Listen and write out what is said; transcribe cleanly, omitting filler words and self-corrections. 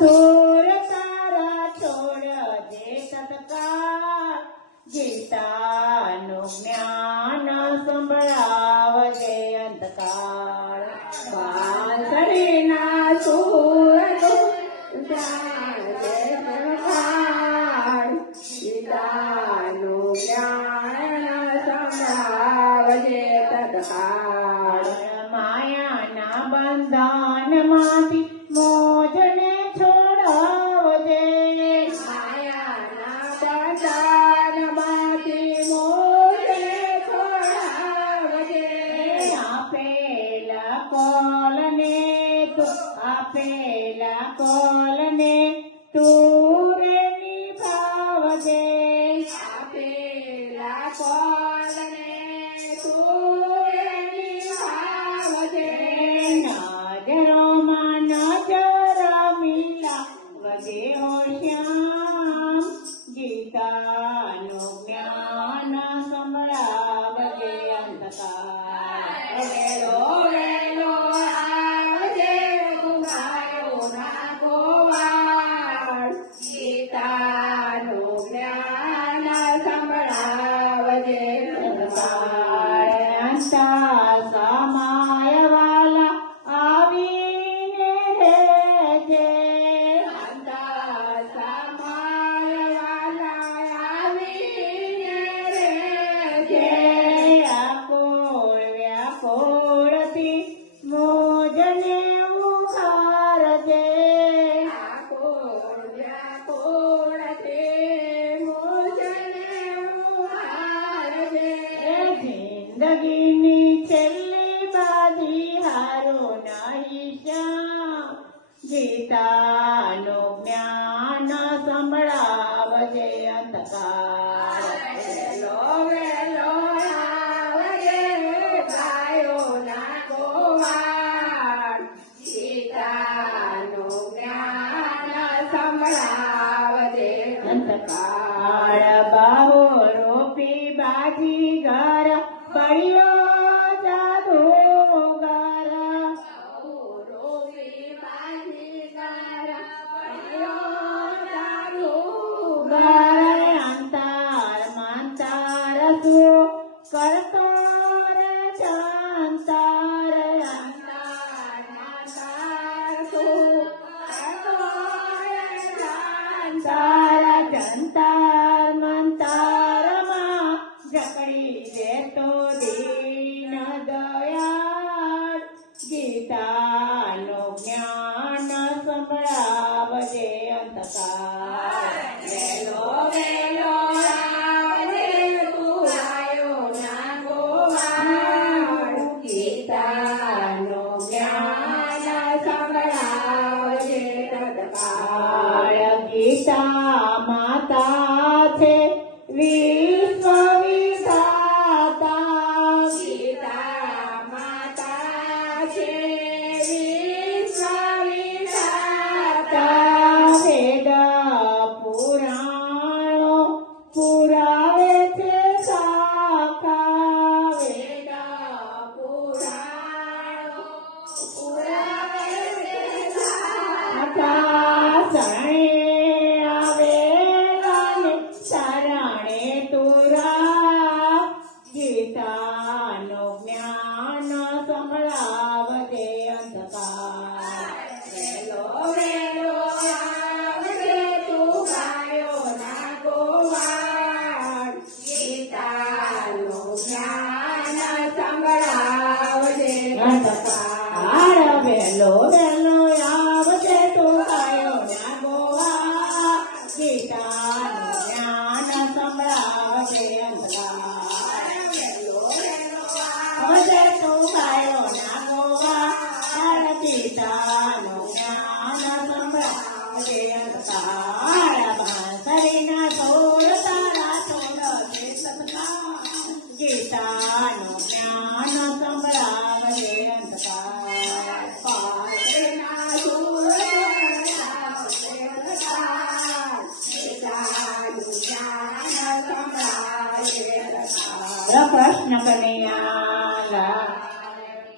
સુર તારા છોડ દે તત્કાળ ગીતાનું જ્ઞાન સંભળાવજે અંતકાળ વાંસળીના સુર ગીતાનું જ્ઞાન સંભળાવજે તત્કાળ માયાના બંધનમાંથી મોજને છોડાવજે માયાના બંધનમાંથી મોજને છોડાવજે આપેલા કોલને તું રે નિભાવજે આપેલા કોલને તું રે નિભાવજે નજરોમાં નજર મિલાવજે હો શ્યામ ગીતાનું જ્ઞાન સંભળાવજે અંતકાળ વેલો વેલો આવજે ગાયોના ગોવાળ ગીતાનું જ્ઞાન સંભળાવજે અંતકાળ અંતા સમાય વાલા આવીને રહેજે અંતા સમાય વાલા આવીને રહેજે આકોળ વ્યાકોળથી મોજને ઉહારજે આકોળ વ્યાકોળથી મોજને ઉહારજે જિંદગીની છેલ્લી બાજી હારો નહીં શ્યામ ગીતાનું જ્ઞાન સંભળાવજે અંતકાળ વેલો વેલો આવજે ગાયોના ગોવાળ ગીતાનું જ્ઞાન સંભળાવજે અંતકાળ બાવો રોપી બાજી ઘર પડ્યો જાદુગર રોપી બાજી ઘર પડ્યો જાદુગર અંતર મંતર શું કરતો રે જંતર અંતર મંતર શું કરતો રે જંતર જંતર મંતરમાં જકડી દેતો દીન દયાળ ગીતાનું જ્ઞાન સંભળાવજે અંતકાળ વેલો વેલો આવજે તું ગાયોના ગોવાળ ગીતાનું જ્ઞાન સંભળાવજે તત્કાળ ગીતા માતા છે વિશ્વ વિધાતા ગીતા માતા છે વિશ્વ વિધાતા વેદ પુરાણો પુરાવે છે સાખા વેદ પુરાણો પુરાવે છે સાખા શરણે આવેલા ને શરણે તુરા ગીતાનું જ્ઞાન સંભળાવજે અંતકાળ વેલો વેલો આવજે તું ગાયોના ગોવાળ ગીતાનું જ્ઞાન સંભળાવજે અંતકાળ વેલો વેલો આવજે તું ગાયોના ગોવાળ ગીતાનું જ્ઞાન સંભળાવજે અંતકાળ વેલો વેલો આવજે તું ગાયોના ગોવાળ ગીતાનું જ્ઞાન સંભળાવજે અંતકાળ વાંસળીના છોડ તારા છોડ દે તત્કાળ ગીતાનું જ્ઞાન સંભળાવજે અંતકાળ વાંસળીના છોડ તારા છોડ દે તત્કાળ ગીતાનું જ્ઞાન સંભળાવજે અંતકાળ કૃષ્ણ કનૈયા